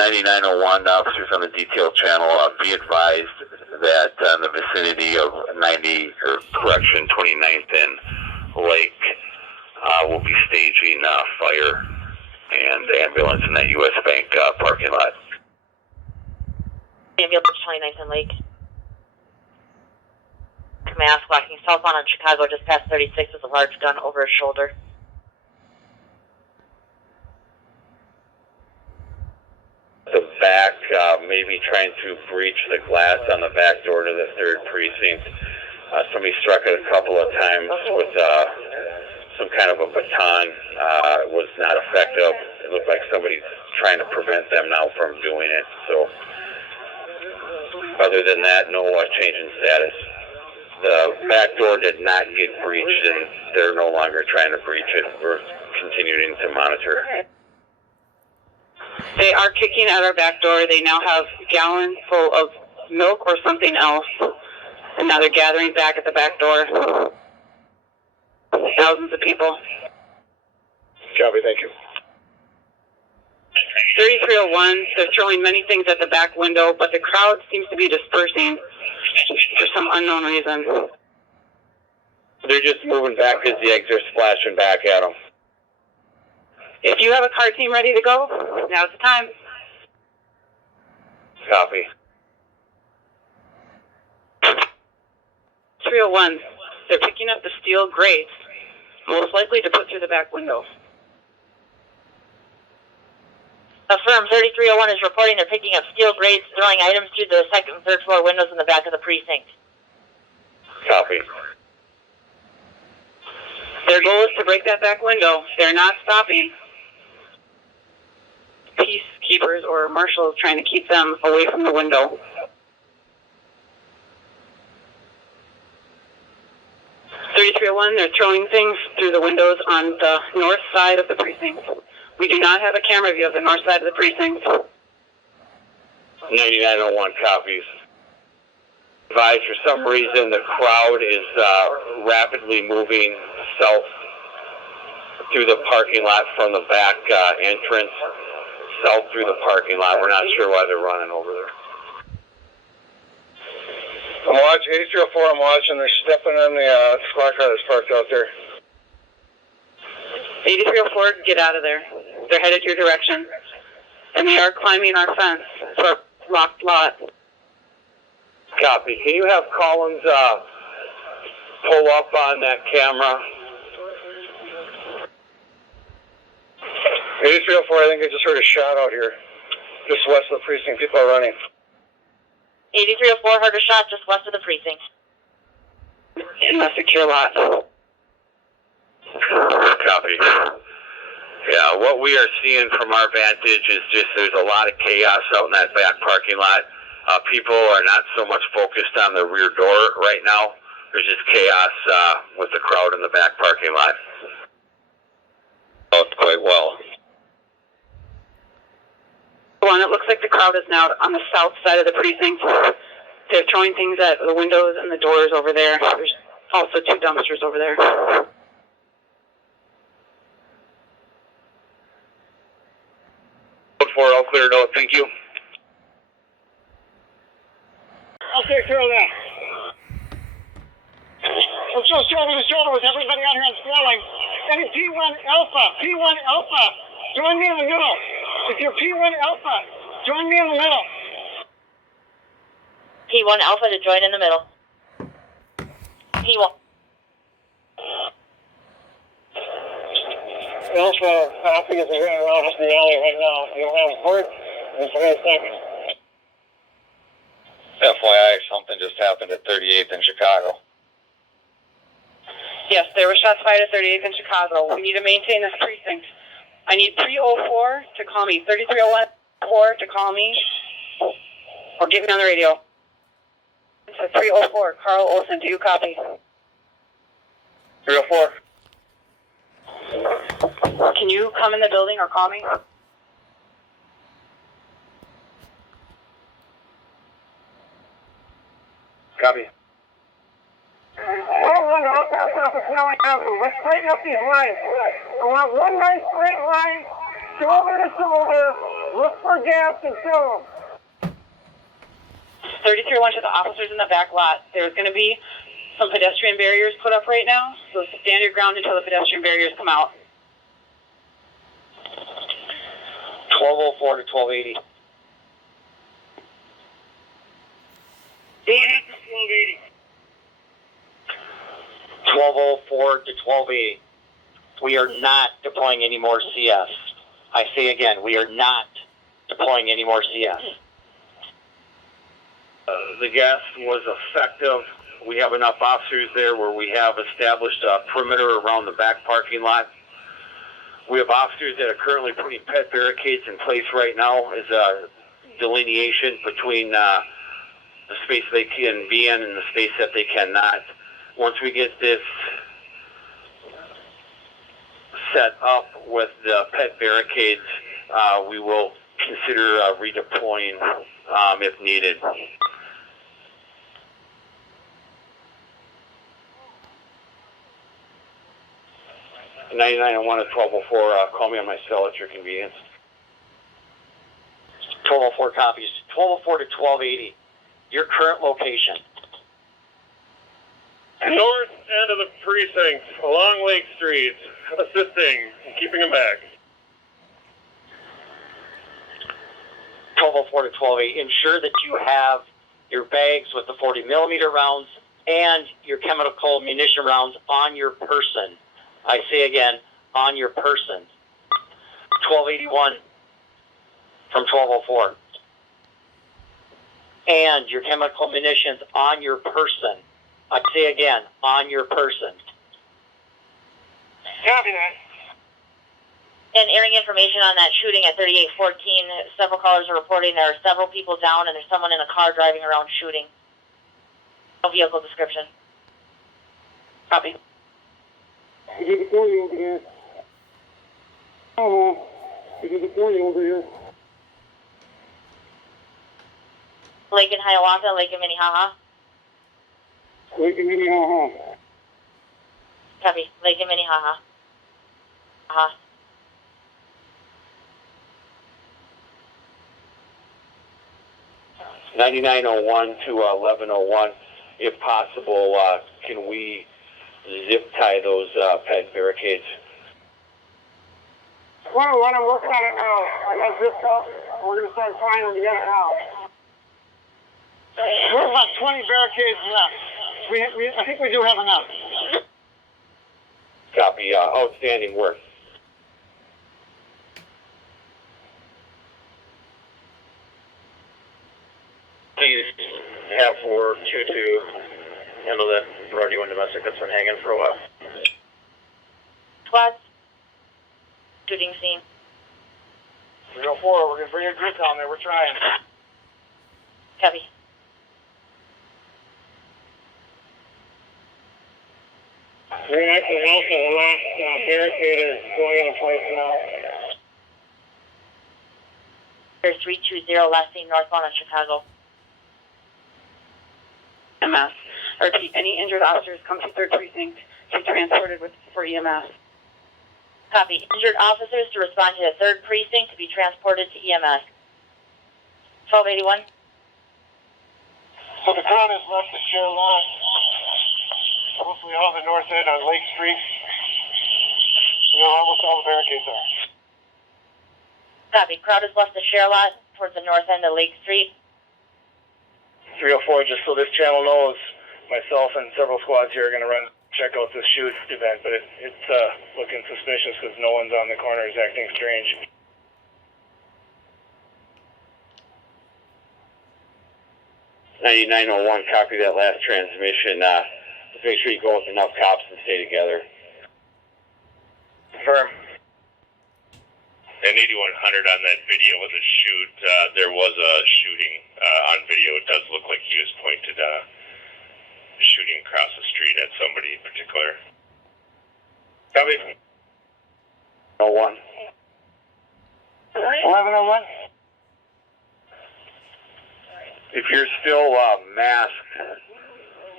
9901 officers on the detail channel, be advised that in the vicinity of 29th and Lake, we'll be staging fire and ambulance in that U.S. Bank parking lot. Ambulance 29th and Lake. Mask walking southbound on Chicago just past 36 with a large gun over his shoulder. The back, maybe trying to breach the glass on the back door to the 3rd precinct. Somebody struck it a couple of times with some kind of a baton. It was not effective. It looked like somebody's trying to prevent them now from doing it. So, other than that, no change in status. The back door did not get breached, and they're no longer trying to breach it. We're continuing to monitor. They are kicking at our back door. They now have gallons full of milk or something else, and now they're gathering back at the back door. Thousands of people. Copy, thank you. 3301, they're throwing many things at the back window, but the crowd seems to be dispersing for some unknown reason. They're just moving back because the eggs are splashing back at them. If you have a car team ready to go, now's the time. Copy. 301, they're picking up the steel grates, most likely to put through the back window. Affirm 3301 is reporting they're picking up steel grates, throwing items through the 2nd and 3rd floor windows in the back of the precinct. Copy. Their goal is to break that back window. They're not stopping. Peacekeepers or marshals trying to keep them away from the window. They're throwing things through the windows on the north side of the precinct. We do not have a camera view of the north side of the precinct. 9901 copies. Advise for some reason the crowd is rapidly moving south through the parking lot from the back entrance, south through the parking lot. We're not sure why they're running over there. I'm watching 8304. I'm watching. They're stepping on the squad car that's parked out there. 8304, get out of there. They're headed your direction. And they are climbing our fence for a locked lot. Copy. Can you have Collins pull up on that camera? 8304, I think I just heard a shot out here. Just west of the precinct. People are running. 8304 heard a shot just west of the precinct. In a secure lot. Copy. Yeah, what we are seeing from our vantage is just there's a lot of chaos out in that back parking lot. People are not so much focused on the rear door right now. There's just chaos with the crowd in the back parking lot. Oh, quite well. One, it looks like the crowd is now on the south side of the precinct. They're throwing things at the windows and the doors over there. There's also 2 dumpsters over there. Code 4, all clear note, thank you. I'll take care of that. Let's go shoulder to shoulder with everybody out here on Sterling. And P1 Alpha, join me in the middle. If you're P1 Alpha, join me in the middle. P1 Alpha to join in the middle. P1. Alpha, copy is here in around the alley right now. You'll have Bert in 3 seconds. FYI, something just happened at 38th in Chicago. Yes, there were shots fired at 38th in Chicago. We need to maintain this precinct. I need 304 to call me. 3301 to call me. Or get me on the radio. So 304, Carl Olson, do you copy? 304. Can you come in the building or call me? Copy. Let's straighten up these lines. I want one nice straight line, shoulder to shoulder, Look for gas and fill them. 3301 to the officers in the back lot. There's going to be some pedestrian barriers put up right now, so stand your ground until the pedestrian barriers come out. 1204 to 1280. Go ahead to 1280. 1204 to 1280. We are not deploying any more CS. I say again, we are not deploying any more CS. The gas was effective. We have enough officers there where we have established a perimeter around the back parking lot. We have officers that are currently putting pet barricades in place right now as a delineation between the space they can be in and the space that they cannot. Once we get this set up with the pet barricades, we will consider redeploying if needed. 9901 to 1204, call me on my cell at your convenience. 1204 copies. 1204 to 1280. Your current location. North end of the precinct, along Lake Street, assisting and keeping them back. 1204 to 1280. Ensure that you have your bags with the 40 millimeter rounds and your chemical munition rounds on your person. I say again, on your person. 1281 from 1204. And your chemical munitions on your person. I say again, on your person. Copy that. And airing information on that shooting at 3814, several callers are reporting there are several people down and there's someone in a car driving around shooting. No vehicle description. Copy. You did the 40 over here. Oh, you did the 40 over here. Lake in Hiawatha, Lake in Minnehaha. Lake in Minneapolis. Copy. Lake in Minnehaha. 9901 to 1101, if possible, can we zip tie those pet barricades? Well, I'm working on it now. I got this up. We're going to start trying to get it now. We're about 20 barricades left. I think we do have enough. Copy. Outstanding work. Please have 422 handle that road you domestic that's been hanging for a while. Squads. Shooting scene. 304, we're going to bring a group down there. We're trying. Copy. Very nice and also the last barricade is going into place now. There's 320, last seen northbound on Chicago. EMS. I repeat, any injured officers come to 3rd Precinct to be transported for EMS. Copy. Injured officers to respond to the 3rd Precinct to be transported to EMS. 1281. So the crowd has left the share lot. Hopefully on the north end on Lake Street. You know, almost all the barricades are. Copy. Crowd has left the share lot towards the north end of Lake Street. 304, just so this channel knows, myself and several squads here are going to run check out this shoot event, but it's looking suspicious because no one's on the corners acting strange. $9901, copy that last transmission. Just make sure you go with enough cops and stay together. Confirm. And 8100 on that video of the shoot, there was a shooting on video. It does look like he was pointed shooting across the street at somebody in particular. Copy. 01. 1101. If you're still masked,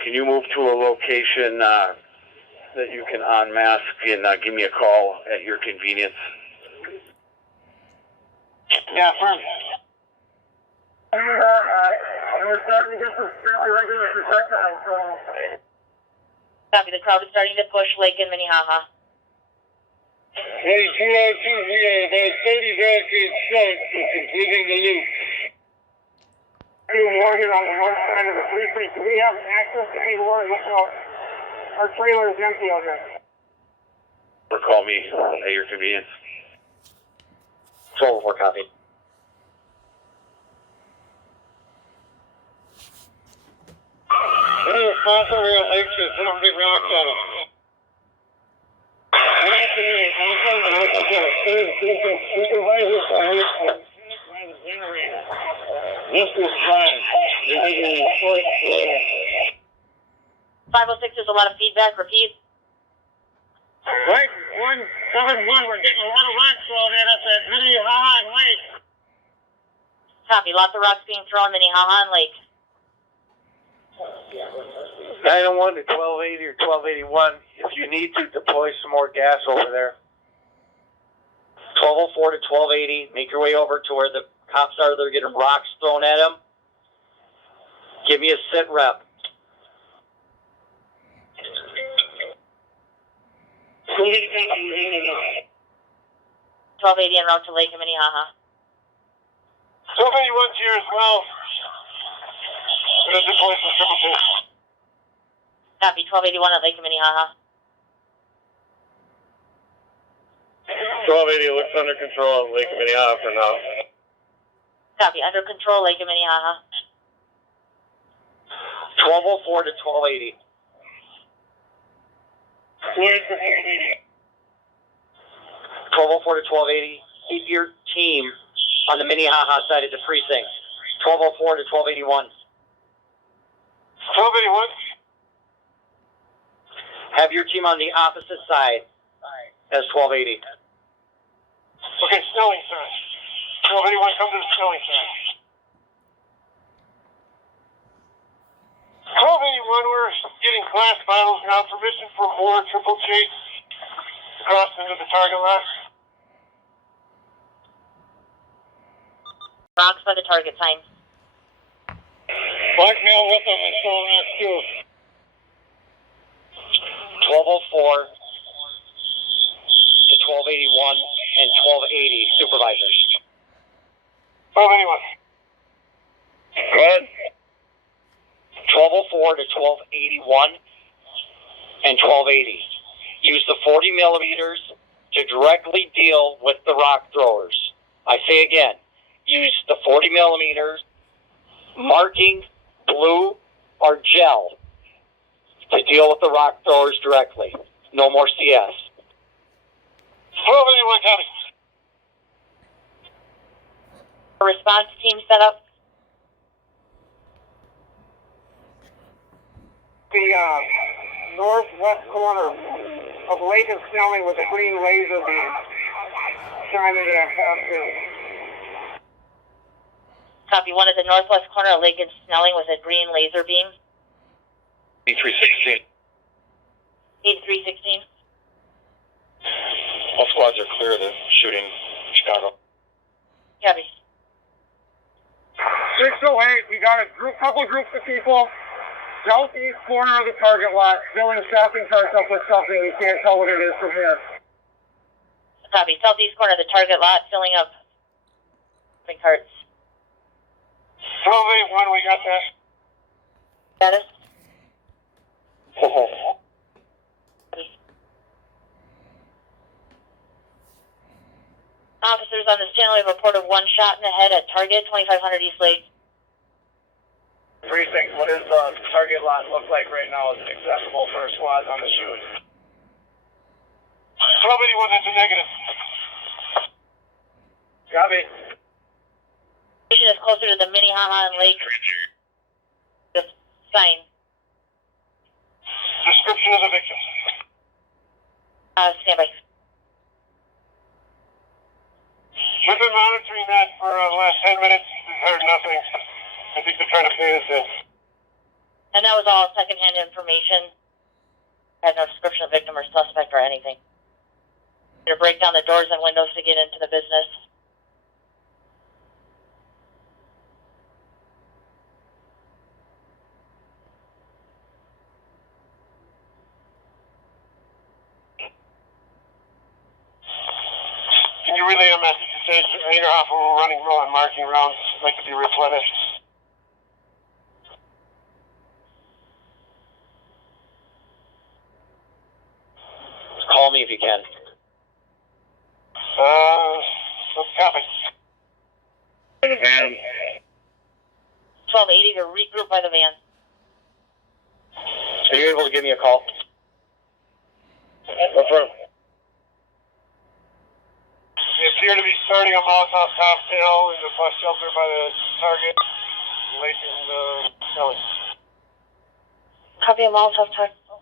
can you move to a location that you can unmask and give me a call at your convenience? Yeah, firm. We're starting to get some fairly regular projectiles, so... Copy. The crowd is starting to push Lake and Minnehaha. Hey, 202, about 30 barricades short, including the loop. Any more here on the north side of the precinct? Do we have access to any more? Our trailer is empty out here. Or call me at your convenience. 1204 copy. Any response over here at Lake Street? Put some big rocks on them. This is fine. 506, there's a lot of feedback. Repeat. Right, 171, we're getting a lot of rocks thrown at us at Minneapolis and Lake. Copy. Lots of rocks being thrown Minnehaha and Lake. 901 to 1280 or 1281. If you need to deploy some more gas over there. 1204 to 1280. Make your way over to where the cops are. They're getting rocks thrown at them. Give me a sit rep. 1280 en route to Lake and Minnehaha. 1281's here as well. We're going to deploy some triple two. Copy. 1281 at Lake and Minnehaha. 1280 looks under control of Lake Minneapolis for now. Copy. Under control, Lake and Minnehaha. 1204 to 1280. Where's the 1204 to 1280. Keep your team on the Minnehaha side of the precinct. 1204 to 1281. 1281? Have your team on the opposite side as 1280. Okay, Snelling side. 1281, come to the Snelling side. 1281, we're getting glass bottles now. Permission for more triple chase across into the target lot. Rocks by the target sign. Blackmail with them and still rocks too. 1204 to 1281 and 1280 supervisors. 1281. Go ahead. 1204 to 1281 and 1280. Use the 40 millimeters to directly deal with the rock throwers. I say again, use the 40 millimeters, marking blue or gel, to deal with the rock throwers directly. No more CS. 1281, copy. Response team set up. The northwest corner of Lake and Snelling with a green laser beam shining at half field. Copy. One at the northwest corner of Lake and Snelling with a green laser beam. E316. 8316. All squads are clear of the shooting in Chicago. Copy. 608, we got a couple groups of people southeast corner of the target lot filling shopping carts up with something. We can't tell what it is from here. Copy. Southeast corner of the target lot filling up shopping carts. 1281, we got that. Status. Officers on this channel have reported one shot in the head at target 2500 East Lake. Precinct, what does the target lot look like right now? Is it accessible for squads on the shoot? 1281, that's a negative. Copy. Station is closer to the Minnehaha and Lake. The sign. Description of the victim. Stand by. We've been monitoring that for the last 10 minutes. We've heard nothing. I think they're trying to pay us in. And that was all secondhand information. Had no description of victim or suspect or anything. To break down the doors and windows to get into the business. relay a message that says Ingerhoff will running low on marking rounds like to be replenished. Call me if you can. Copy. And 1280 to regroup by the van. Are you able to give me a call? Affirm. They appear to be starting a Molotov cocktail in the bus shelter by the target, late in the Kelly. Copy a Molotov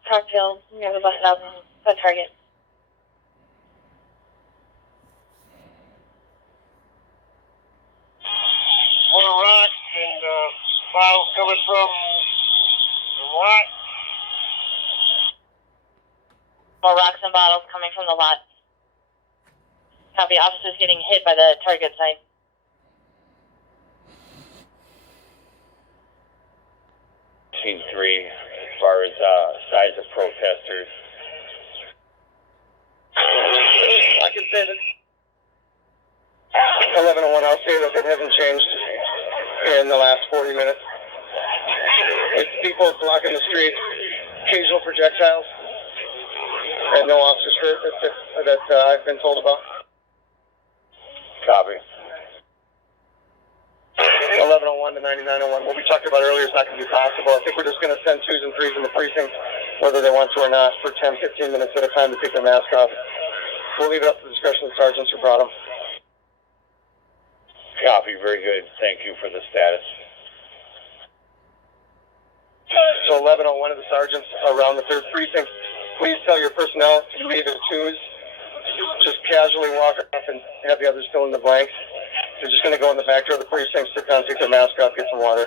cocktail near the bus stop by target. More rocks and bottles coming from the lot. More rocks and bottles coming from the lot. Copy, officers getting hit by the target site. Scene 3, as far as size of protesters. I can say that 1101, I'll say that it hasn't changed in the last 40 minutes. It's people blocking the streets, occasional projectiles, and no officers hurt that I've been told about. Copy. 1101 to 9901. What we talked about earlier is not going to be possible. I think we're just going to send 2s and 3s in the precinct, whether they want to or not, for 10, 15 minutes at a time to take their mask off. We'll leave it up to the discretion of the sergeants who brought them. Copy, very good. Thank you for the status. So 1101 of the sergeants around the 3rd precinct, please tell your personnel to leave their 2s. Just casually walk up and have the others fill in the blanks. They're just going to go in the back door of the precinct, sit down, take their mask off, get some water.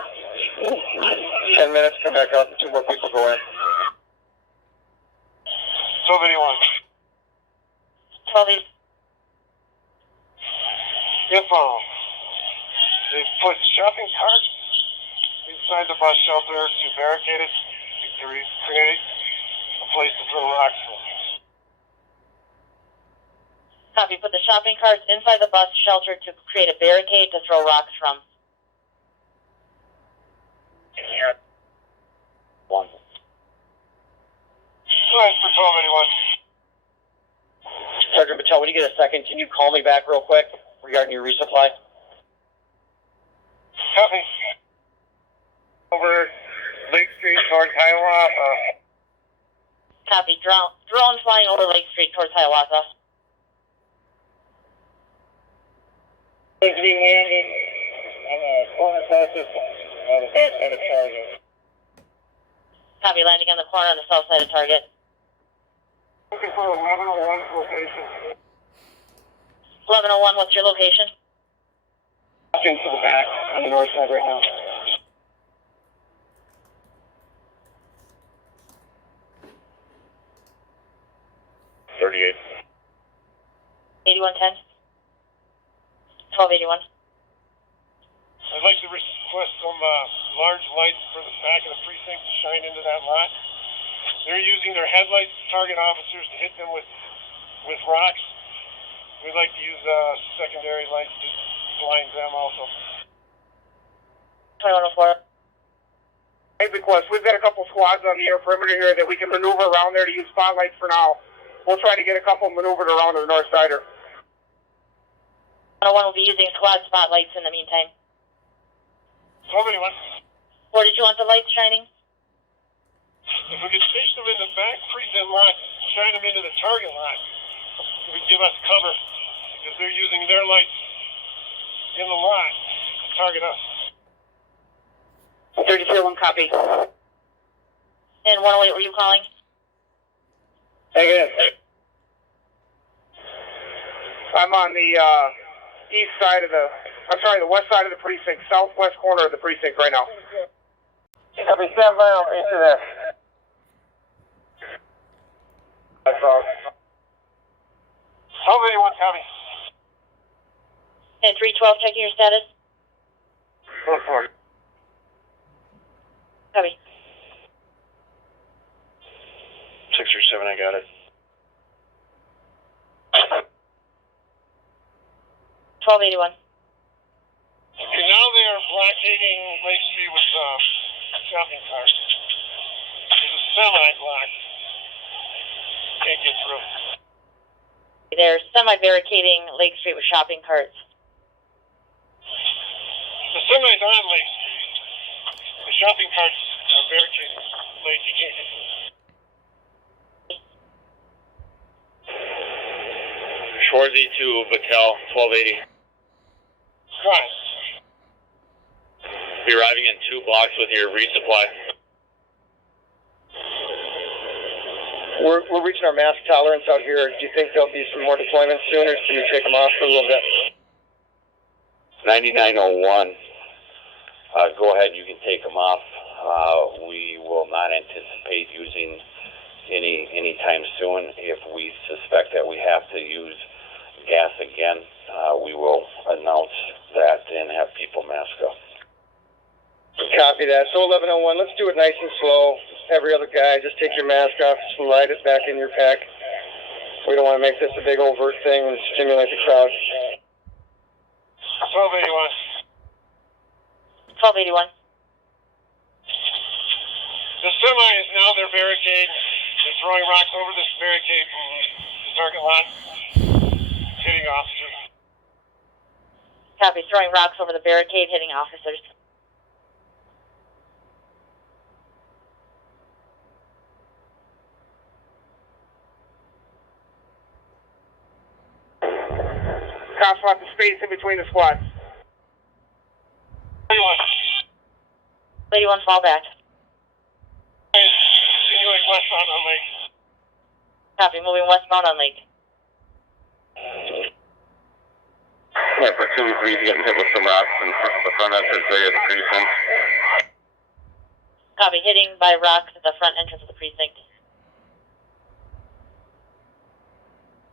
10 minutes, come back out, and 2 more people go in. 1281. 1280. If they put shopping carts inside the bus shelter to barricade it, to create a place to throw rocks from. Copy, put the shopping carts inside the bus shelter to create a barricade to throw rocks from. One. Alright, for 1281. Sergeant Patel, when you get a second, can you call me back real quick regarding your resupply? Copy. Over Lake Street towards Hiawatha. Copy, drone flying over Lake Street towards Hiawatha. Is being landed on the corner closest on the south side of Target. Copy, landing on the corner on the south side of target. Looking for 1101's location. 1101, what's your location? Walking to the back on the north side right now. $38. 8110. 1281. I'd like to request some large lights for the back of the precinct to shine into that lot. They're using their headlights to target officers to hit them with rocks. We'd like to use secondary lights to blind them also. 2104. Hey, request. We've got a couple squads on the air perimeter here that we can maneuver around there to use spotlights for now. We'll try to get a couple maneuvered around to the north sider. 101 will be using squad spotlights in the meantime. 1281. Where did you want the lights shining? If we could station them in the back precinct lot, shine them into the target lot, it would give us cover because they're using their lights in the lot to target us. 3201, copy. And 108, were you calling? Again. I'm on the the west side of the precinct, southwest corner of the precinct right now. Copy, stand by, I'll answer that. That's all. 1281, copy. And 312, checking your status. Go for it. Copy. 6 or 7, I got it. 1281. Okay, now they are blockading Lake Street with shopping carts. There's a semi blocked. Can't get through. They're semi-barricading Lake Street with shopping carts. The semis are on Lake Street. The shopping carts are barricaded. Lake, you can't get through. Schwarzy to Battelle, 1280. Right. Be arriving in 2 blocks with your resupply. We're reaching our mask tolerance out here. Do you think there'll be some more deployments soon, or can you take them off for a little bit? 9901. Go ahead, you can take them off. We will not anticipate using any time soon. If we suspect that we have to use gas again, we will announce that and have people mask up. Copy that. So 1101, let's do it nice and slow. Every other guy, just take your mask off, slide it back in your pack. We don't want to make this a big overt thing and stimulate the crowd. 1281. 1281. The semi is now their barricade. They're throwing rocks over this barricade from the target lot, hitting officers. Copy. Throwing rocks over the barricade, hitting officers. Cops want the space in between the squads. 81, fall back. Continuing westbound on Lake. Copy. Moving westbound on Lake. Yeah, platoon 3 is getting hit with some rocks in the front entrance area of the precinct. Copy. Hitting by rocks at the front entrance of the precinct.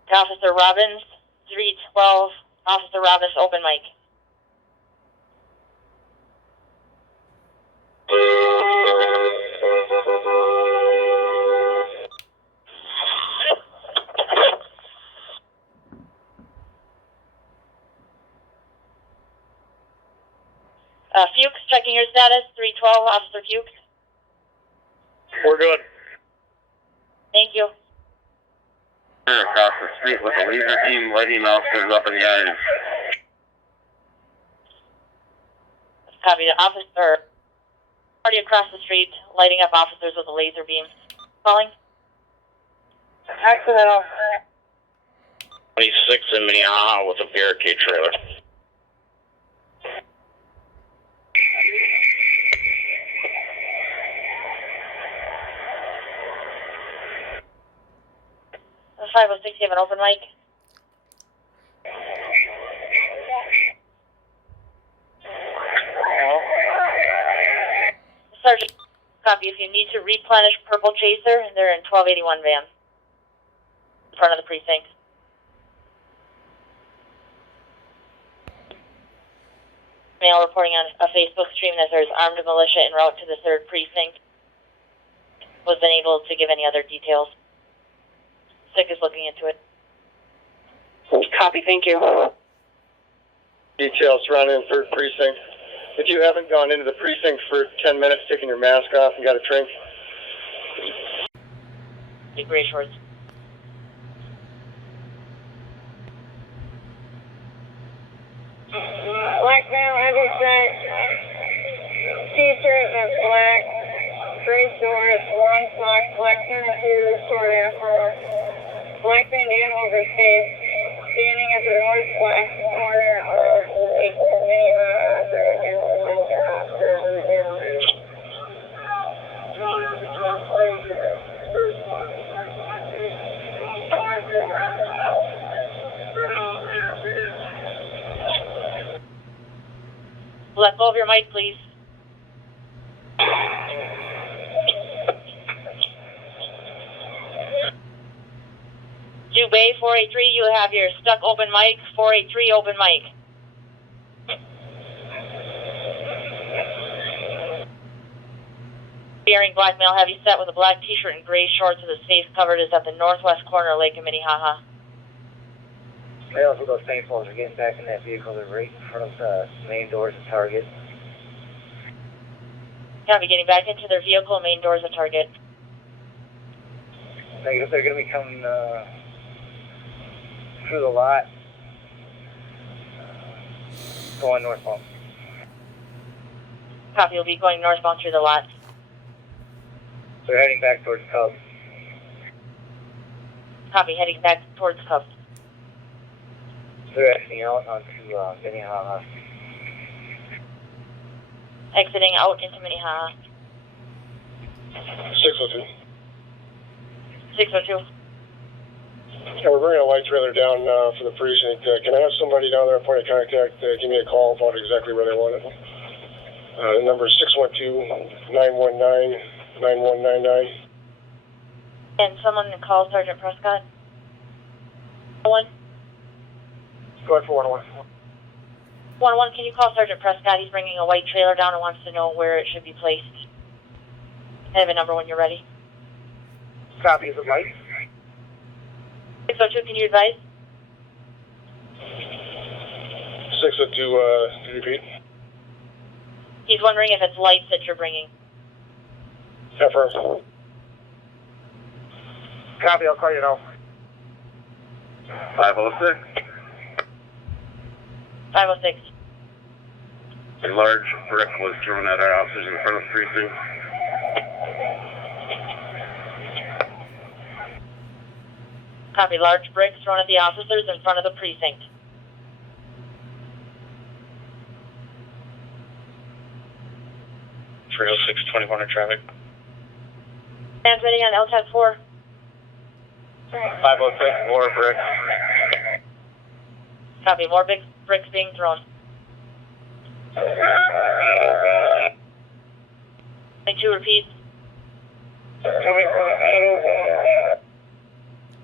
Officer Robbins, 312. Officer Robbins, open mic. Fuchs, checking your status. 312, Officer Fuchs. We're good. Thank you. Across the street with a laser beam lighting officers up in the eyes. Copy. The officer party across the street, lighting up officers with a laser beam. Calling. Accidental. 26 in Minneapolis with a barricade trailer. The 506, you have an open mic. Sergeant, copy. If you need to replenish Purple Chaser, they're in 1281 van. In front of the precinct. Mail reporting on a Facebook stream that there's armed militia en route to the 3rd precinct. Wasn't able to give any other details. SIC is looking into it. Copy, thank you. Details surrounding the 3rd precinct. If you haven't gone into the precinct for 10 minutes, taking your mask off and got a drink. Gray shorts. Black male, heavy set, t-shirt that's black, gray shorts, long sock, black tennis shoes, short afro, black bandana over his face, standing at the northwest corner of Let go of your mic, please. Bay 483, you have your stuck open mic. 483 open mic. Bearing black male heavy set with a black t-shirt and gray shorts with his face covered is at the northwest corner of Lake of Minnehaha. Males with those paintballs are getting back in that vehicle. They're right in front of the main doors of Target. Copy, getting back into their vehicle, main doors of Target. They're going to be coming through the lot, going northbound. Copy, will be going northbound through the lot. They're heading back towards Cub. Copy, heading back towards Cub. They're exiting out onto Minneapolis. Exiting out into Minnehaha. 602. 602. Yeah, we're bringing a white trailer down for the precinct. Can I have somebody down there, point of contact, give me a call about exactly where they want it? The number is 612-919-9199. And someone call Sergeant Prescott. 1. Go ahead for 101. 101, can you call Sergeant Prescott? He's bringing a white trailer down and wants to know where it should be placed. I have a number when you're ready. Copy, is it light? 602, can you advise? 602, repeat. He's wondering if it's lights that you're bringing. Affirm. Copy, I'll call you now. 506. 506. A large brick was thrown at our officers in front of the precinct. Copy, large bricks thrown at the officers in front of the precinct. Trail 621 of traffic. Stands ready on LTAC 4. 506, more brick. Copy, more big bricks being thrown. 22, repeat.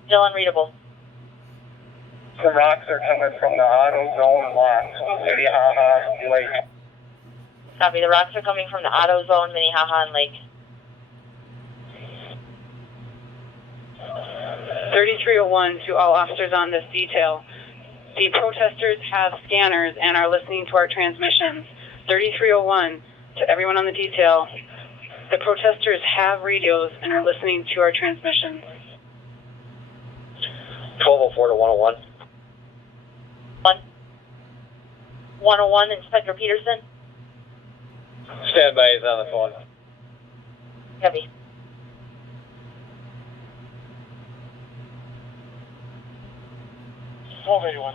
Still unreadable. The rocks are coming from the auto zone lot. Minnehaha Lake. Copy, the rocks are coming from the auto zone, Minnehaha and Lake. 3301 to all officers on this detail. The protesters have scanners and are listening to our transmissions. 3301 to everyone on the detail. The protesters have radios and are listening to our transmissions. 1204 to 101. 101, Inspector Peterson. Standby is on the phone. Copy. $12.81.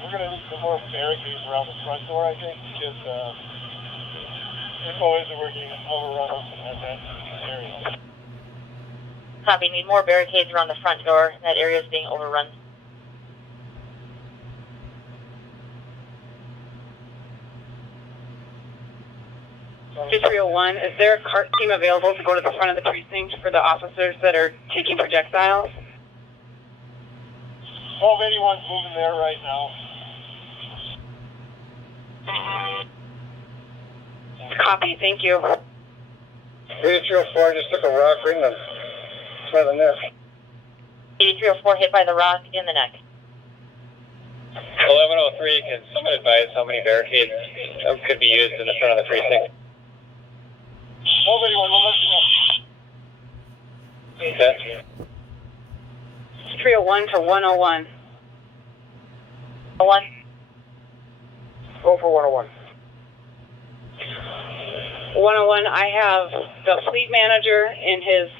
We're going to need some more barricades around the front door, I think, because employees are working overrun at that area. Copy, need more barricades around the front door. That area is being overrun. $2301, is there a cart team available to go to the front of the precinct for the officers that are taking projectiles? 1281's moving there right now. Copy, thank you. 8304 just took a rock right in the front of the neck. 8304 hit by the rock in the neck. 1103, can someone advise how many barricades could be used in the front of the precinct? 1281, we'll let you know. Okay. 301 to 101. 101. Go for 101. 101, I have the fleet manager in his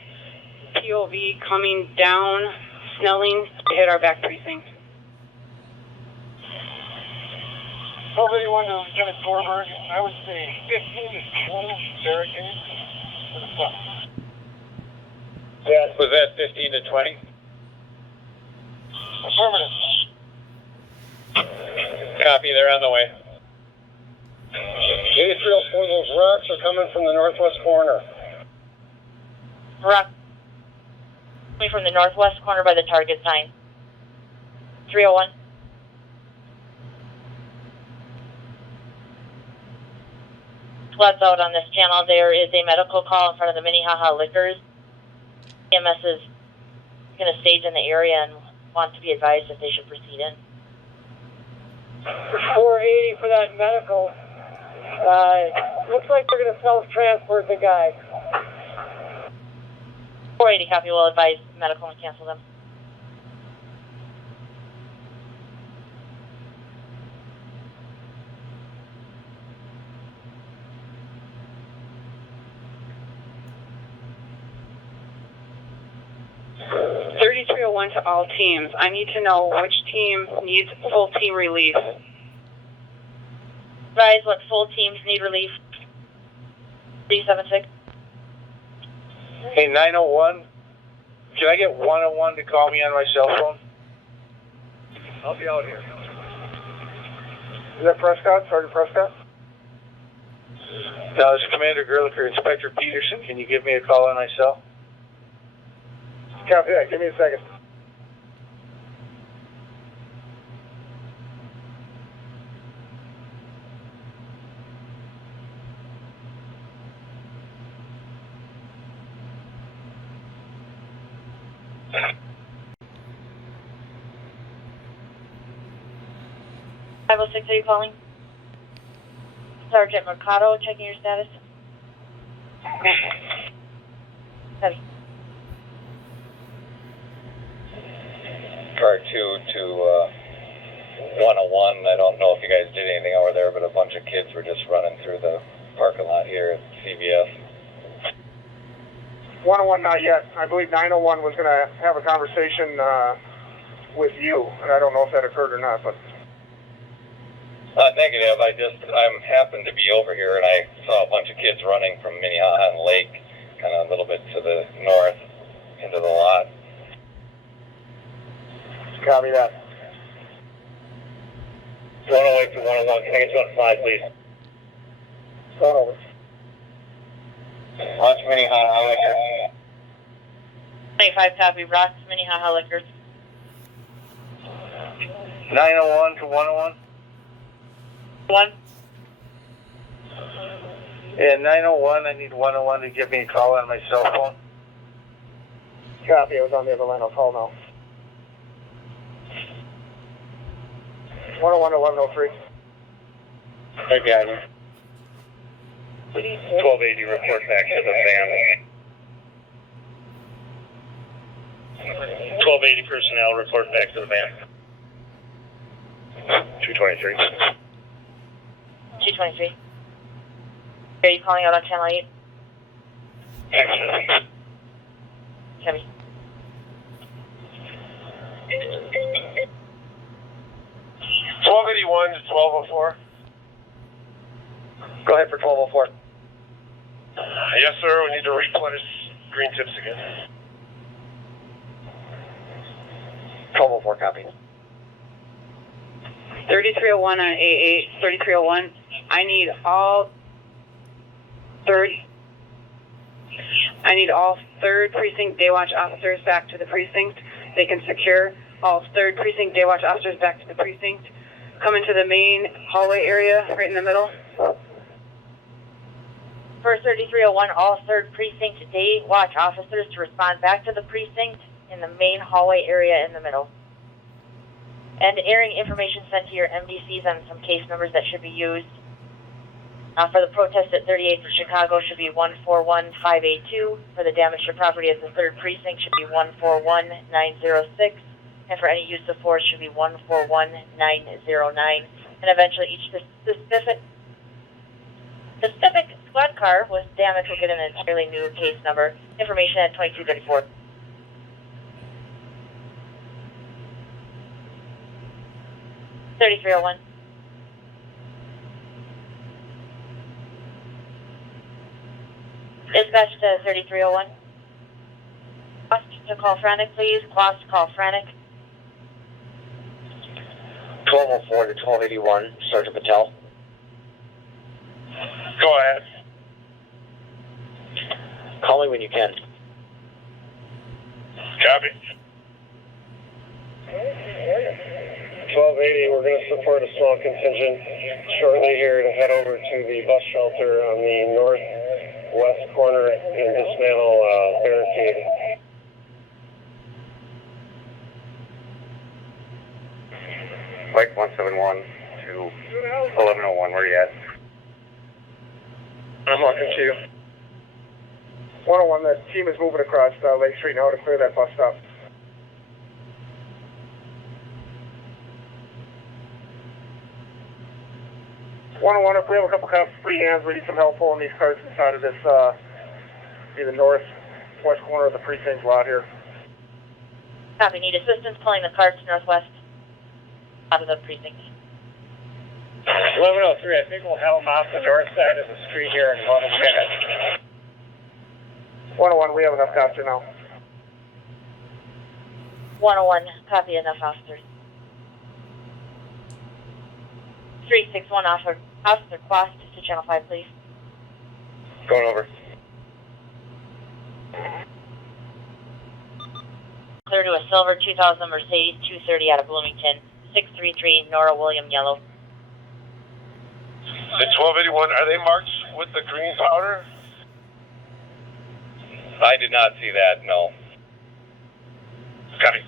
POV coming down Snelling to hit our back precinct. 1281 to Lieutenant Thorberg, I would say 15 to 20 barricades for the front. Yeah. Was that 15 to 20? Affirmative. Copy, they're on the way. 8304, those rocks are coming from the northwest corner. Rock coming from the northwest corner by the target sign. 301. Squads out on this channel. There is a medical call in front of the Minnehaha Liquors. EMS is going to stage in the area and want to be advised if they should proceed in. 480 for that medical. Looks like they're going to self-transport the guy. 480 copy, will advise medical and cancel them. To all teams. I need to know which team needs full team relief. Advise what full teams need relief. 376. Hey, 901, can I get 101 to call me on my cell phone? I'll be out here. Is that Prescott? Sergeant Prescott? No, it's Commander Gerlicher. Inspector Peterson, can you give me a call on my cell? Copy that. Give me a second. Are you calling? Sergeant Mercado, checking your status. Heavy. Car 2 to 101. I don't know if you guys did anything over there, but a bunch of kids were just running through the parking lot here at CVS. 101, not yet. I believe 901 was going to have a conversation with you, and I don't know if that occurred or not, but... Negative. I happened to be over here, and I saw a bunch of kids running from Minneapolis Lake, kind of a little bit to the north, into the lot. Copy that. 108 to 101. Can I get you on 5, please? Going over. Launch Minnehaha Liquor. 25 copy, Rocks, Minnehaha Liquors. 901 to 101? 1. Yeah, 901, I need 101 to give me a call on my cell phone. Copy, I was on the other line. I'll call now. 101 to 1103. Right behind you. 1280, report back to the van. 1280 personnel, report back to the van. 223. 223. Are you calling out on channel 8? Excellent. Heavy. $1281 to 1204. Go ahead for 1204. Yes, sir. We need to replenish green tips again. 1204, copy. 3301 on A8, 3301. I need all third precinct day watch officers back to the precinct. They can secure all third precinct day watch officers back to the precinct. Come into the main hallway area right in the middle. First 3301, all third precinct day watch officers to respond back to the precinct in the main hallway area in the middle. And airing information sent to your MDCs on some case numbers that should be used. For the protest at 38th for Chicago should be 141582. For the damage to property at the 3rd precinct should be 141906. And for any use of force should be 141909. And eventually each specific squad car with damage will get an entirely new case number. Information at 2234. $3301. Dispatch to 3301. Quast to call frantic, please. Quast to call frantic. 1204 to 1281, Sergeant Patel. Go ahead. Call me when you can. Copy. 1280, we're going to support a small contingent shortly here to head over to the bus shelter on the northwest corner and dismantle barricade. Mike 171 to 1101, where are you at? I'm walking to you. 101, the team is moving across Lake Street now to clear that bus stop. If we have a couple cops free hands, we need some help pulling these cars inside of this, the northwest corner of the precinct lot here. Copy. Need assistance pulling the carts northwest out of the precinct. 1103, I think we'll help off the north side of the street here in 1 minute. 101, we have enough cops here now. 101, copy, enough officers. 361, Officer Quast to Channel 5, please. Going over. Clear to a silver 2000 Mercedes 230 out of Bloomington, 633 Nora William Yellow. The 1281, are they marked with the green powder? I did not see that, no. Copy.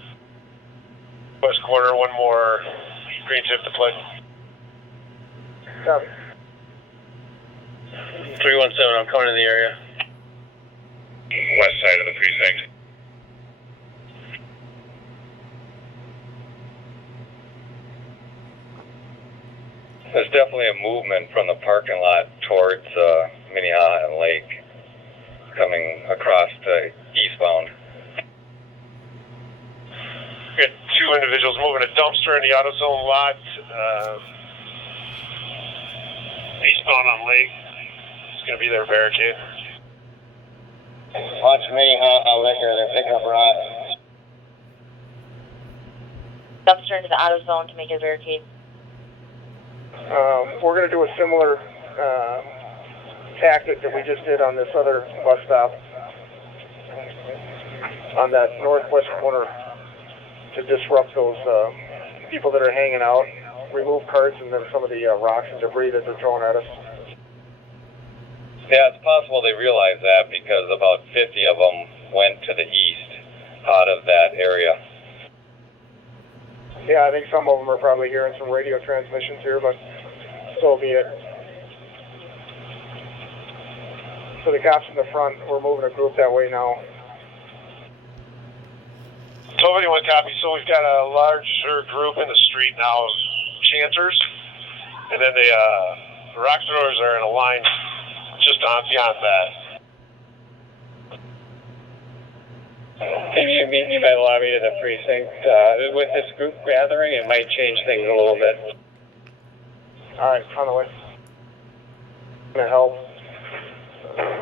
West corner, one more green tip to play. Copy. 317, I'm coming in the area. West side of the precinct. There's definitely a movement from the parking lot towards Minneapolis and Lake, coming across to eastbound. We got two individuals moving a dumpster in the AutoZone lot, eastbound on Lake. It's going to be their barricade. Watch Minneapolis liquor, they're picking up rocks. Dumpster into the AutoZone to make a barricade. We're going to do a similar tactic that we just did on this other bus stop on that northwest corner to disrupt those people that are hanging out, remove carts and then some of the rocks and debris that they're throwing at us. Yeah, it's possible they realize that because about 50 of them went to the east out of that area. Yeah, I think some of them are probably hearing some radio transmissions here, but so be it. So the cops in the front, we're moving a group that way now. 1281 copy, so we've got a larger group in the street now of chanters, and then the rock throwers are in a line just on beyond that. Maybe you meet me by the lobby of the precinct. With this group gathering, it might change things a little bit. All right, on the way. Going to help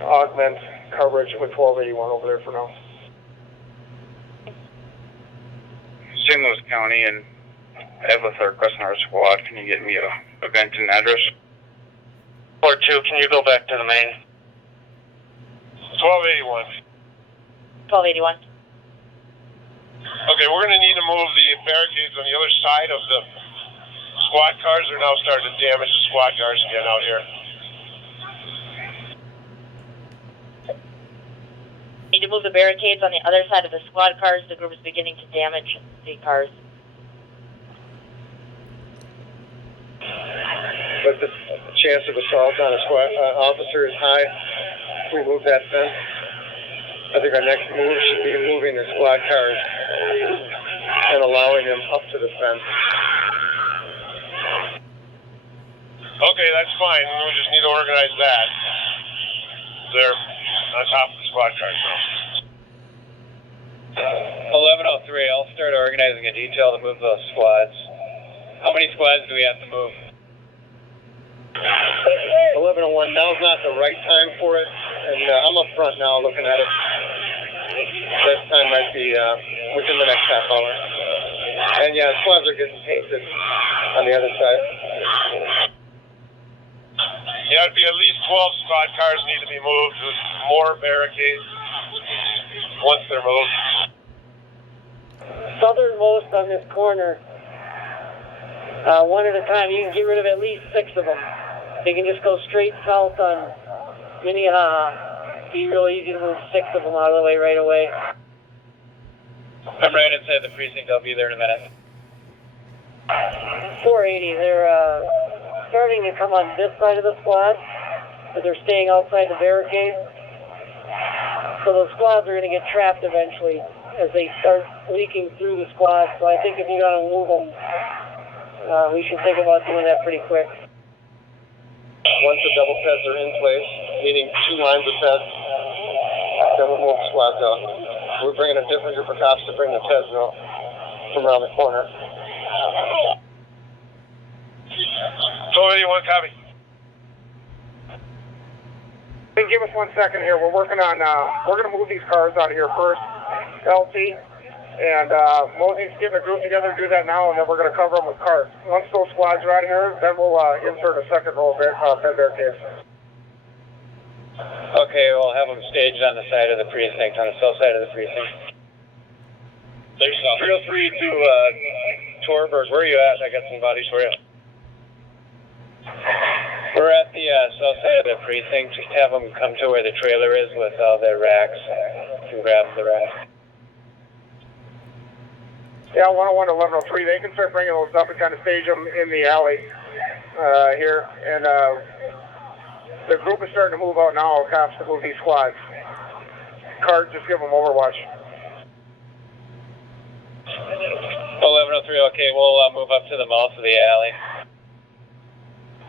augment coverage with 1281 over there for now. St. Louis County, and I have a third request on our squad. Can you get me a event and address? 4-2, can you go back to the main? 1281. 1281. Okay, we're going to need to move the barricades on the other side of the squad cars. They're now starting to damage the squad cars again out here. Need to move the barricades on the other side of the squad cars. The group is beginning to damage the cars. But the chance of assault on a squad officer is high. We move that fence. I think our next move should be moving the squad cars and allowing them up to the fence. Okay, that's fine. We just need to organize that. They're on top of the squad cars now. 1103, I'll start organizing a detail to move those squads. How many squads do we have to move? 1101, now's not the right time for it, and I'm up front now looking at it. That time might be within the next half hour. And yeah, squads are getting painted on the other side. Yeah, it'd be at least 12 squad cars need to be moved with more barricades once they're moved. Southernmost on this corner, one at a time. You can get rid of at least 6 of them. They can just go straight south on Minneapolis. It'd be real easy to move 6 of them out of the way right away. I'm right inside the precinct. I'll be there in a minute. 480, they're starting to come on this side of the squad, but they're staying outside the barricade. So those squads are going to get trapped eventually as they start leaking through the squad. So I think if you're going to move them, we should think about doing that pretty quick. Once the double PEDs are in place, meaning 2 lines of PEDs, then we'll move squads out. We're bringing a different group of cops to bring the PEDs out from around the corner. 1281, copy. Hey, give us 1 second here. We're working on, we're going to move these cars out of here first, LT. And Mosey's getting a group together to do that now, and then we're going to cover them with cars. Once those squads are out of here, then we'll insert a second row of PED barricades. Okay, we'll have them staged on the side of the precinct, on the south side of the precinct. Feel free to Torbers. Where are you at? I got some bodies for you. We're at the south side of the precinct. Just have them come to where the trailer is with all their racks. You can grab the racks. Yeah, 101 to 1103. They can start bringing those up and kind of stage them in the alley here. And the group is starting to move out now, cops, to move these squads. Cart, just give them overwatch. 1103, okay, we'll move up to the mouth of the alley.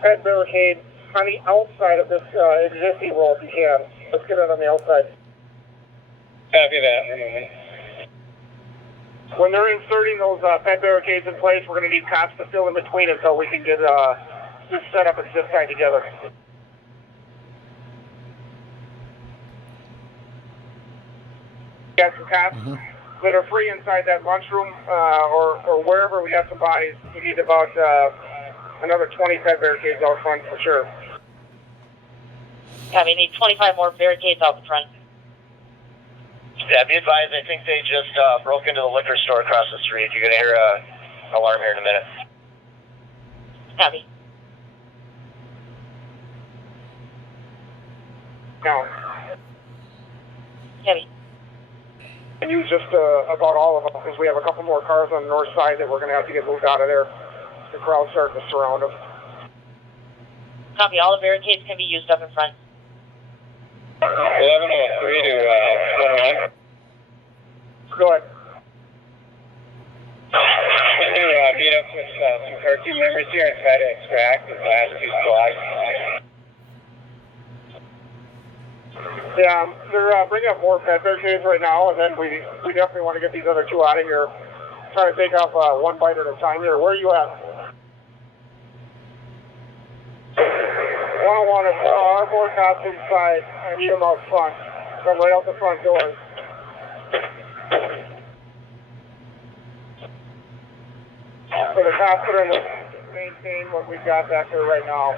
PED barricade on the outside of this existing row if you can. Let's get it on the outside. Copy that. When they're inserting those PED barricades in place, we're going to need cops to fill in between until we can get this set up and zip tied together. Got some cops that are free inside that lunchroom or wherever we have some bodies. We need about another 20 PED barricades out front for sure. Yeah, we need 25 more barricades out front. Yeah, be advised, I think they just broke into the liquor store across the street. You're going to hear an alarm here in a minute. Copy. Now. Copy. And use just about all of them because we have a couple more cars on the north side that we're going to have to get moved out of there. The crowd's starting to surround them. Copy. All the barricades can be used up in front. 1103 to 101. Go ahead. Beat up with some cartoon members here and try to extract the last 2 squads. Yeah, they're bringing up more PED barricades right now, and then we definitely want to get these other 2 out of here. Trying to take off 1 bite at a time here. Where are you at? 101, if our more cops inside, I need them out front. Come right out the front doors. So the cops that are in the maintain what we've got back there right now.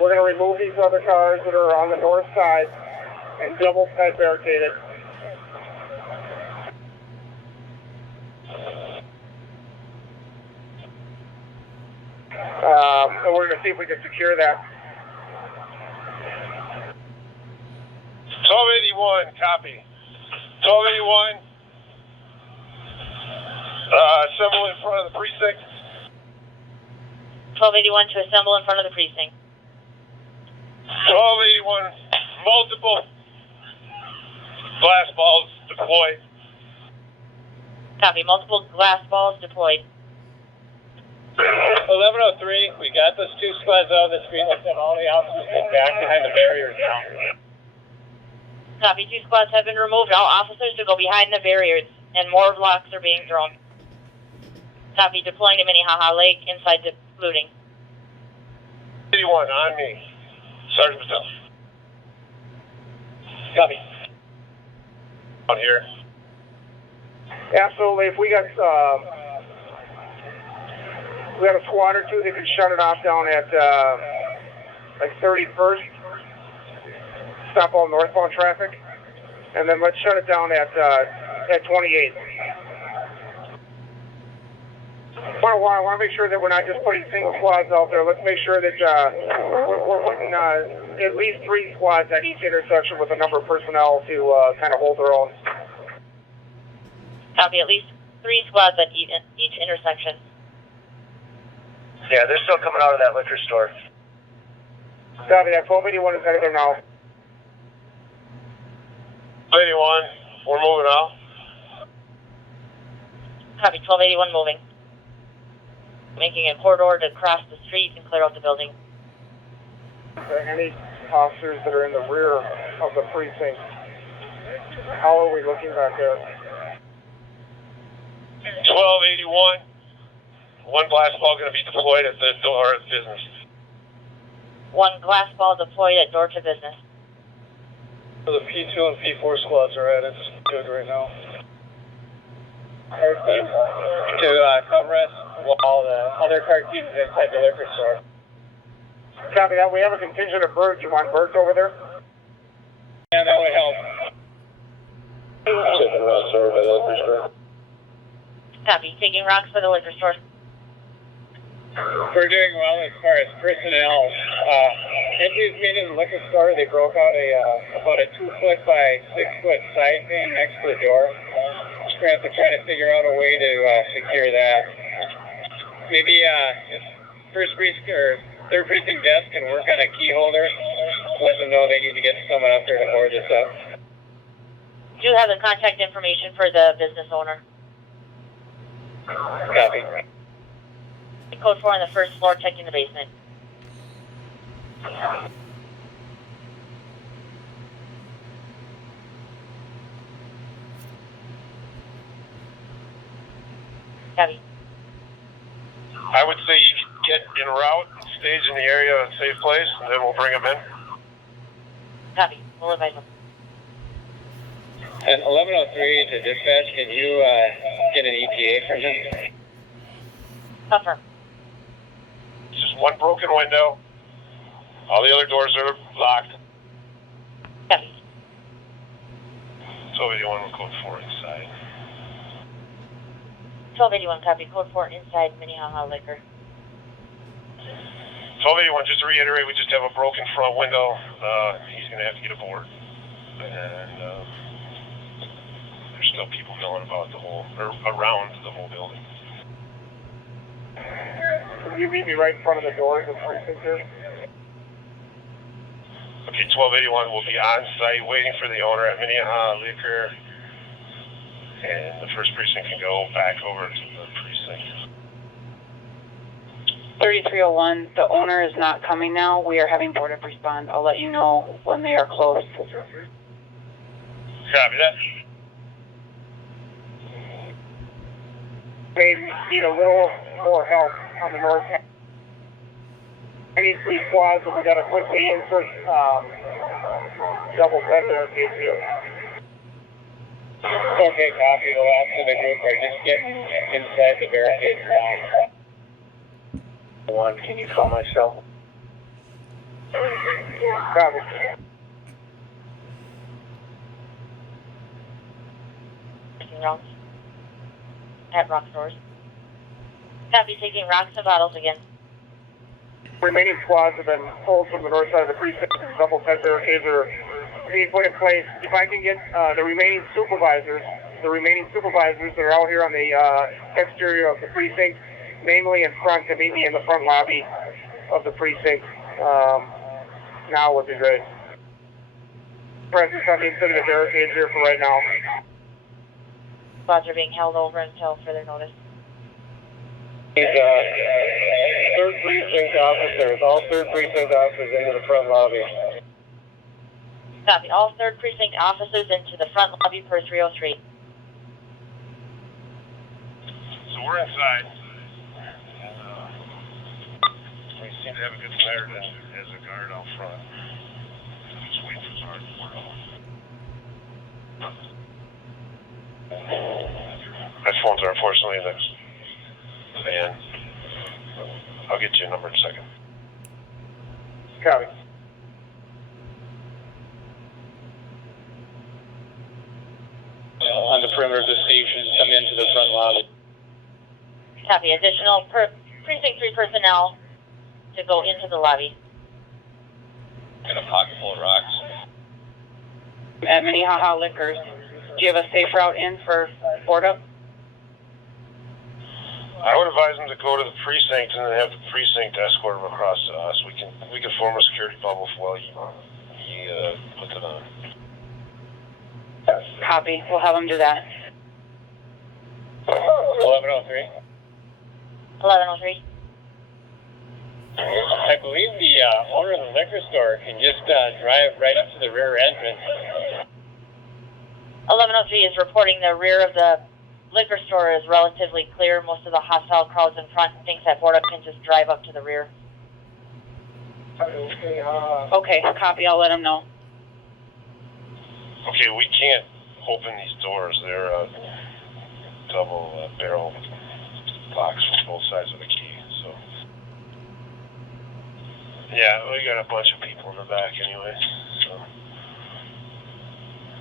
We're going to remove these other cars that are on the north side and double PED barricaded. And we're going to see if we can secure that. 1281, copy. 1281. Assemble in front of the precinct. 1281 to assemble in front of the precinct. 1281, multiple glass balls deployed. Copy. Multiple glass balls deployed. 1103, we got those 2 squads out of the street. Let's have all the officers get back behind the barriers now. Copy. 2 squads have been removed. All officers to go behind the barriers, and more blocks are being thrown. Copy. Deploying to Minnehaha Lake inside the looting. 81, on me. Sergeant Patel. Copy. On here. Absolutely. If we got a squad or 2 that can shut it off down at like 31st. Stop all northbound traffic, and then let's shut it down at 28th. I want to make sure that we're not just putting single squads out there. Let's make sure that we're putting at least 3 squads at each intersection with a number of personnel to kind of hold their own. Copy. At least 3 squads at each intersection. Yeah, they're still coming out of that liquor store. Copy that. 1281 is headed there now. 81, we're moving out. Copy, 1281 moving. Making a corridor to cross the street and clear out the building. Any officers that are in the rear of the precinct, how are we looking back there? 1281, one blast ball going to be deployed at the door of business. One glass ball deployed at door to business. The P2 and P4 squads are at it. It's good right now. To rest while the other car keeps inside the liquor store. Copy that. We have a contingent of birds. You want birds over there? Yeah, that would help. Taking rocks over by the liquor store. Copy, taking rocks for the liquor store. We're doing well as far as personnel. Entries made in the liquor store, they broke out about a 2-foot by 6-foot side thing next to the door. We're going to have to try to figure out a way to secure that. Maybe if first precinct or third precinct desk can work on a key holder, let them know they need to get someone up there to board this up. Do you have the contact information for the business owner? Copy. Code 4 on the first floor, checking the basement. Copy. I would say you can get en route, stage in the area, a safe place, and then we'll bring them in. Copy, we'll advise them. And 1103 to dispatch, can you get an ETA from them? Confirm. Just one broken window. All the other doors are locked. Copy. 1281 will code 4 inside. 1281, copy. Code 4 inside Minneapolis Liquor. 1281, just to reiterate, we just have a broken front window. He's going to have to get aboard. And there's still people milling about around the whole building. Will you meet me right in front of the doors of the precinct here? Okay, 1281 will be on site waiting for the owner at Minneapolis Liquor. And the first precinct can go back over to the precinct. 3301, the owner is not coming now. We are having board up respond. I'll let you know when they are closed. Copy that. Maybe need a little more help on the north end. I need 3 squads, but we got to quickly insert double set barricades here. Okay, copy. The last of the group are just getting inside the barricades now. One, can you call my cell? Copy. Taking rocks. At rock stores. Copy, taking rocks and bottles again. Remaining squads have been pulled from the north side of the precinct. Double set barricades are being put in place. If I can get the remaining supervisors that are out here on the exterior of the precinct, namely in front, to meet me in the front lobby of the precinct, now would be great. Presence on the inside of the barricades here for right now. Squads are being held over until further notice. These third precinct officers, all third precinct officers into the front lobby. Copy, all third precinct officers into the front lobby per 303. So we're inside. We seem to have a good Samaritan as a guard out front. Just waiting for guard to work off. My phones are unfortunately in the van. I'll get you a number in a second. Copy. On the perimeter of the station, come into the front lobby. Copy, additional precinct 3 personnel to go into the lobby. And a pocket full of rocks. At Minnehaha Liquors, do you have a safe route in for board up? I would advise them to go to the precinct and then have the precinct escort them across to us. We can form a security bubble while he puts it on. Copy. We'll have them do that. 1103. 1103. I believe the owner of the liquor store can just drive right up to the rear entrance. 1103 is reporting the rear of the liquor store is relatively clear. Most of the hostile crowds in front thinks that board up can just drive up to the rear. Okay, copy. I'll let them know. Okay, we can't open these doors. They're double barrel locks with both sides of the key. So, yeah, we got a bunch of people in the back anyway. So,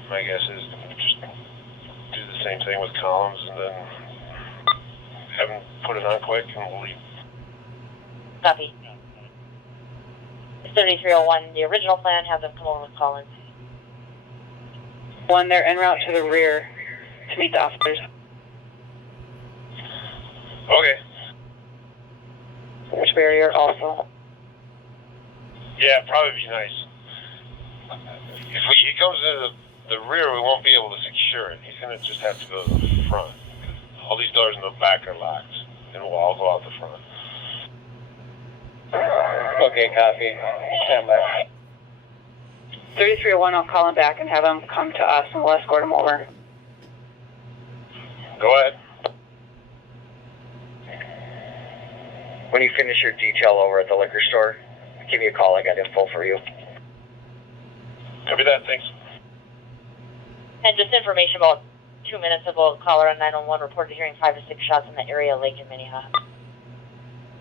my guess is just do the same thing with columns and then have them put it on quick and we'll leave. Copy. 3301, the original plan, have them come over with Collins. One, they're en route to the rear to meet the officers. Okay. Which barrier also? Yeah, probably be nice. If he comes into the rear, we won't be able to secure it. He's going to just have to go to the front. All these doors in the back are locked, and we'll all go out the front. Okay, copy. Stand by. 3301, I'll call him back and have him come to us and we'll escort him over. Go ahead. When you finish your detail over at the liquor store, give me a call. I got info for you. Copy that, thanks. And just information about 2 minutes ago, caller on 911 reported hearing 5 to 6 shots in the area lake in Minneapolis.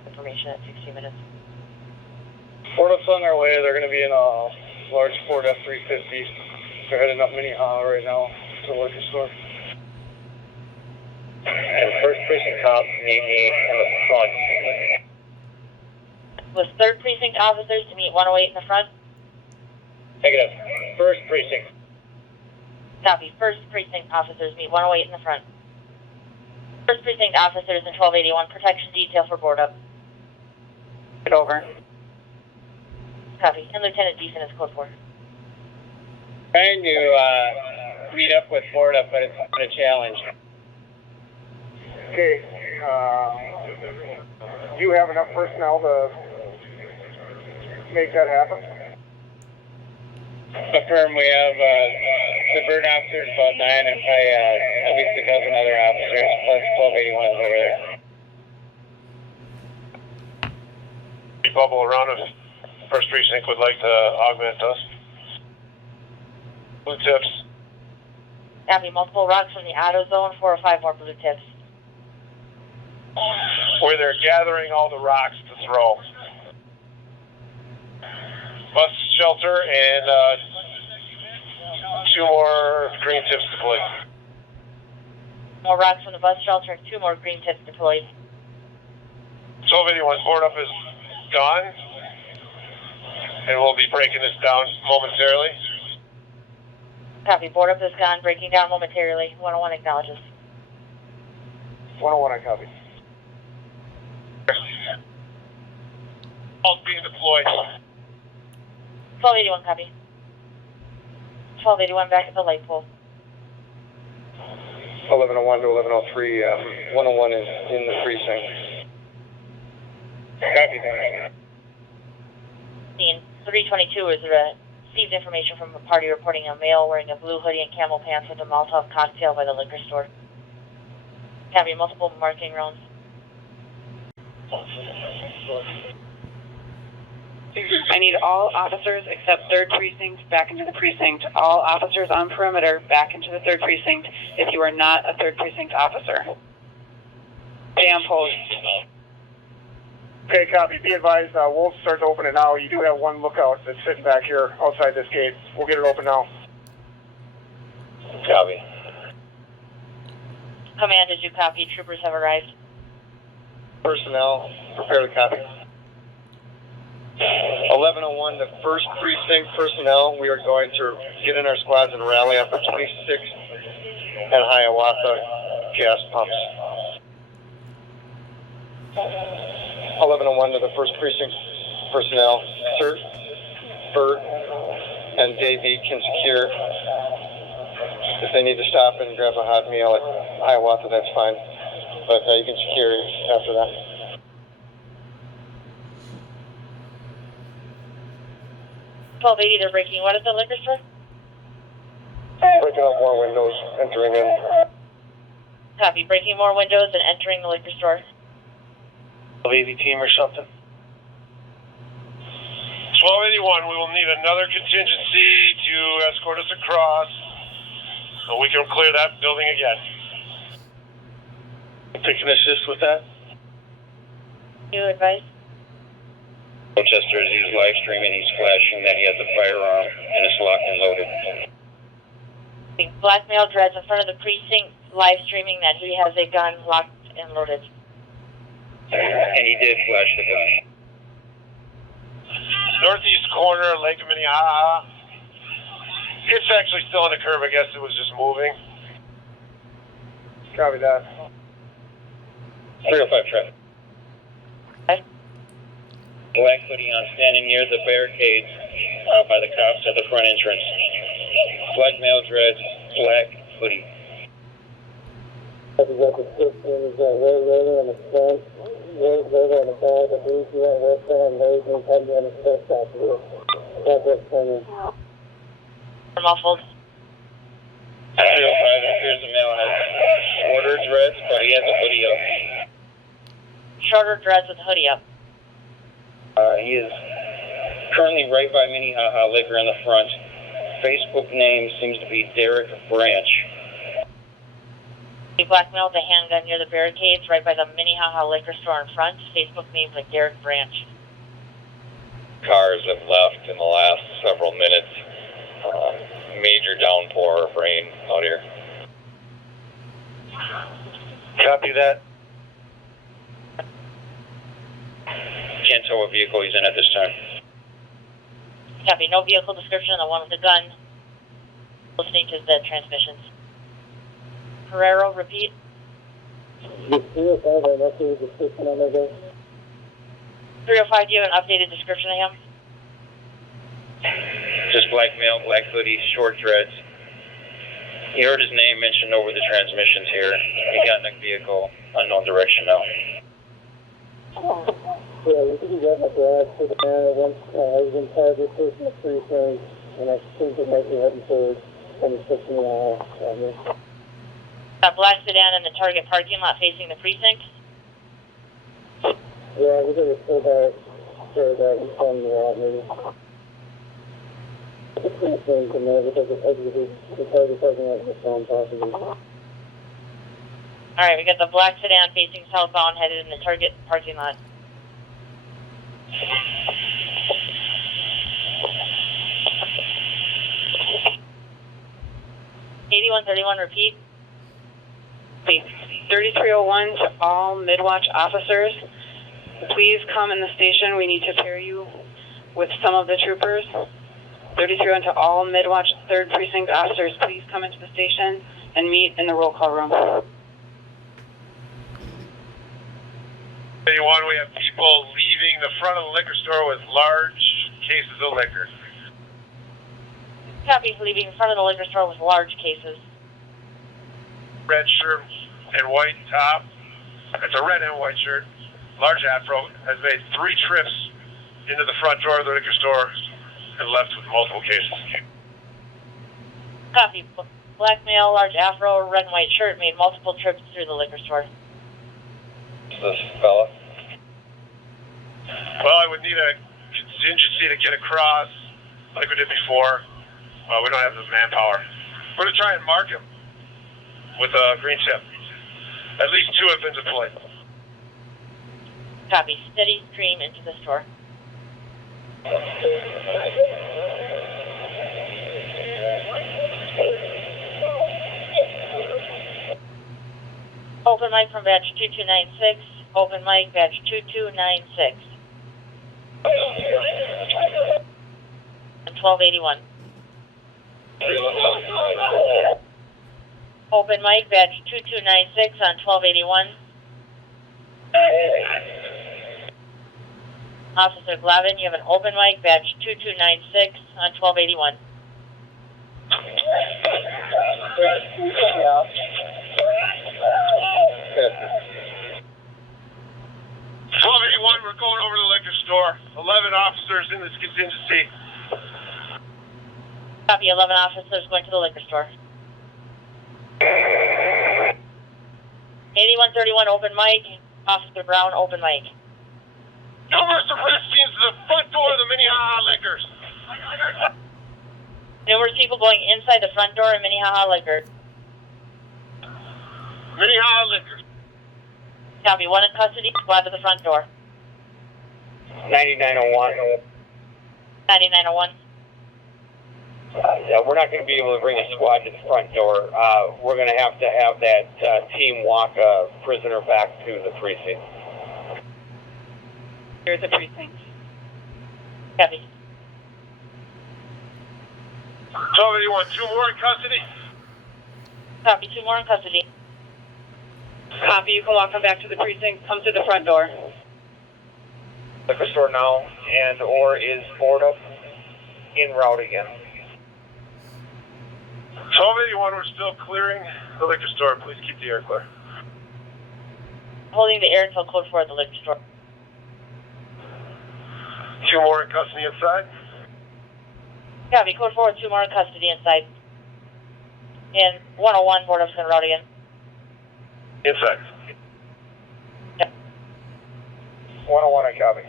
Information at 60 minutes. Ford Up's on their way. They're going to be in a large Ford F-350. They're heading up Minneapolis right now to the liquor store. And first precinct cops meet me in the front. Was 3rd Precinct officers to meet 108 in the front? Negative. First precinct. Copy. 1st Precinct officers meet 108 in the front. 1st Precinct officers in 1281 protection detail for board up. Get over. Copy. And Lieutenant Deason is code 4. Trying to meet up with Ford Up, but it's been a challenge. Okay, do you have enough personnel to make that happen? Affirm, we have the bird officers about 9 and probably at least a dozen other officers, plus 1281 is over there. Be bubble around if First Precinct would like to augment us. Blue tips. Copy. Multiple rocks from the auto zone, 4 or 5 more blue tips. Where they're gathering all the rocks to throw. Bus shelter and 2 more green tips deployed. More rocks from the bus shelter and 2 more green tips deployed. 1281 board up is gone. And we'll be breaking this down momentarily. Copy. Board up is gone, breaking down momentarily. 101 acknowledges. 101, I copy. All being deployed. 1281 copy. 1281 back at the light pole. 1101 to 1103, 101 is in the precinct. Copy that. Scene 322 is received information from a party reporting a male wearing a blue hoodie and camel pants with a Molotov cocktail by the liquor store. Copy. Multiple marking rounds. I need all officers except 3rd Precinct back into the precinct. All officers on perimeter back into the 3rd Precinct if you are not a 3rd Precinct officer. Jam post. Okay, copy. Be advised, we'll start to open it now. You do have 1 lookout that's sitting back here outside this gate. We'll get it open now. Copy. Command, did you copy? Troopers have arrived. Personnel, prepare to copy. 1101 to 1st Precinct personnel, we are going to get in our squads and rally up at 26th and Hiawatha gas pumps. 1101 to the 1st Precinct personnel. Sir, Bert, and Davey can secure. If they need to stop and grab a hot meal at Hiawatha, that's fine. But you can secure after that. They're breaking what at the liquor store? Breaking up more windows, entering in. Copy. Breaking more windows and entering the liquor store. AV team or something? 1281, we will need another contingency to escort us across so we can clear that building again. They can assist with that? New advice? Protester is he's live streaming, he's flashing that he has a firearm and it's locked and loaded. Blackmail dreads in front of the precinct, live streaming that he has a gun locked and loaded. And he did flash the gun. Northeast corner, Lake of Minneapolis. It's actually still on the curve. I guess it was just moving. Copy that. 305 traffic. Black hoodie on, standing near the barricades by the cops at the front entrance. Black male dreads, black hoodie. We've got the system, we've got red radar on the front, red radar on the back, I believe you got red radar on the right, and heavy on the chest after this. That's what's coming. Muffled. 305, it appears the male has shorter dreads, but he has a hoodie up. Shorter dreads with hoodie up. He is currently right by Minnehaha Liquor in the front. Facebook name seems to be Derek Branch. He blackmailed a handgun near the barricades right by the Minnehaha liquor store in front. Facebook name's like Derek Branch. Cars have left in the last several minutes. Major downpour of rain out here. Copy that. Can't tell what vehicle he's in at this time. Copy. No vehicle description on the one with the gun. Listening to the transmissions. Herrero, repeat. 305, an updated description on that guy. 305, do you have an updated description of him? Just black male, black hoodie, short dreads. He heard his name mentioned over the transmissions here. He got in a vehicle, unknown direction now. Yeah, you think he got in the garage for the man at once. He's been targeted for the precinct, and I think it might be heading for 26 Minneapolis. That black sedan in the Target parking lot facing the precinct? Yeah, we could have pulled that, we found the lot maybe. The precinct and there, because it exited the Target parking lot was found possibly. Alright, we got the black sedan facing southbound headed in the Target parking lot. (8131) repeat. 3301 to all Midwatch officers. Please come in the station. We need to pair you with some of the troopers. 3301 to all Midwatch 3rd Precinct officers. Please come into the station and meet in the roll call room. 31, we have people leaving the front of the liquor store with large cases of liquor. Copy, leaving in front of the liquor store with large cases. Red shirt and white top. It's a red and white shirt. Large afro. Has made 3 trips into the front door of the liquor store and left with multiple cases. Copy. Black male, large afro, red and white shirt, made multiple trips through the liquor store. This fella? Well, I would need a contingency to get across like we did before. We don't have the manpower. We're going to try and mark him with a green tip. At least 2 have been deployed. Copy. Steady stream into the store. Open mic from batch 2296. Open mic batch 2296. And 1281. Open mic batch 2296 on 1281. Officer Glavin, you have an open mic, badge 2296 on 1281. We're going over to the liquor store. 11 officers in this contingency. Copy, 11 officers going to the liquor store. 8131 open mic, Officer Brown open mic. Numerous arrest scenes to the front door of the Minneapolis Liquors. Numerous people going inside the front door of Minnehaha Liquor. Minneapolis Liquors. Copy, one in custody, squad to the front door. 9901. 9901. Yeah, we're not going to be able to bring a squad to the front door. We're going to have that team walk a prisoner back to the precinct. Here's the precinct. Copy. 1281, 2 more in custody. Copy, 2 more in custody. Copy, you can walk them back to the precinct. Come to the front door. Liquor store now, and or is board up en route again. 1281, we're still clearing the liquor store. Please keep the air clear. Holding the air until code 4 at the liquor store. 2 more in custody inside. Copy, code 4 with 2 more in custody inside. And 101, board up's en route again. Inside. 101, I copy.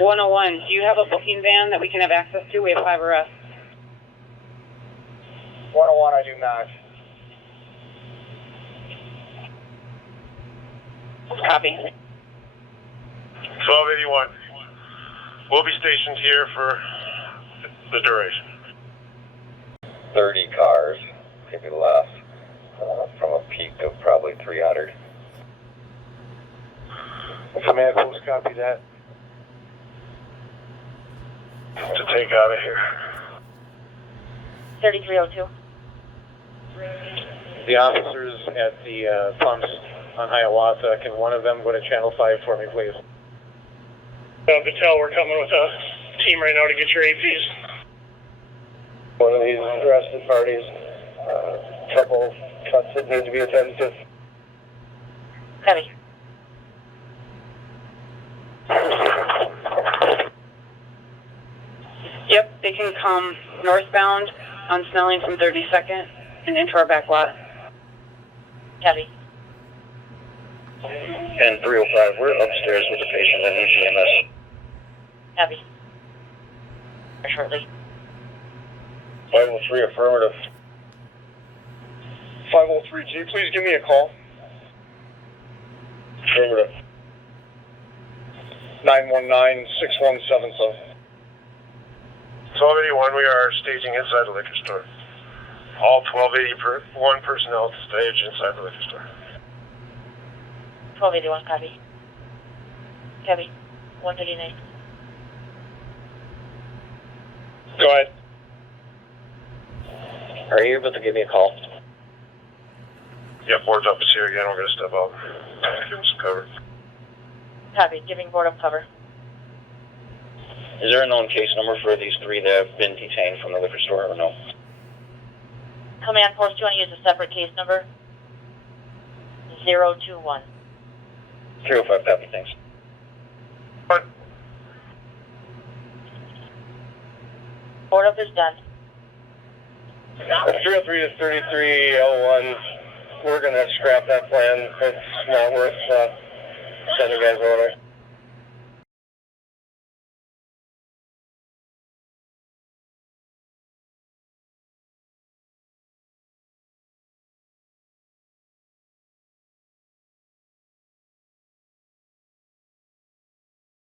101, do you have a booking van that we can have access to? We have 5 arrests. 101, I do not. Copy. 1281. We'll be stationed here for the duration. 30 cars, maybe less, from a peak of probably 300. Command post, copy that. To take out of here. 3302. The officers at the pumps on Hiawatha, can one of them go to Channel 5 for me, please? Patel, we're coming with a team right now to get your APs. One of these arrested parties, couple cuts that need to be attended to. Copy. Yep, they can come northbound on Snelling from 32nd and into our back lot. Copy. And 305, we're upstairs with the patient and EMS. Copy. Shortly. 503 affirmative. 503G, please give me a call. Affirmative. 919-6177. 1281, we are staging inside the liquor store. All 1281 personnel to stage inside the liquor store. 1281, copy. Copy. 139. Go ahead. Are you able to give me a call? Yep, board's up is here again. We're going to step out. Give them some cover. Copy. Giving board up cover. Is there a known case number for these 3 that have been detained from the liquor store or no? Command post, do you want to use a separate case number? 021. 305, copy, thanks. What? Board up is done. 303 to 3301, we're going to scrap that plan. It's not worth sending guys over there.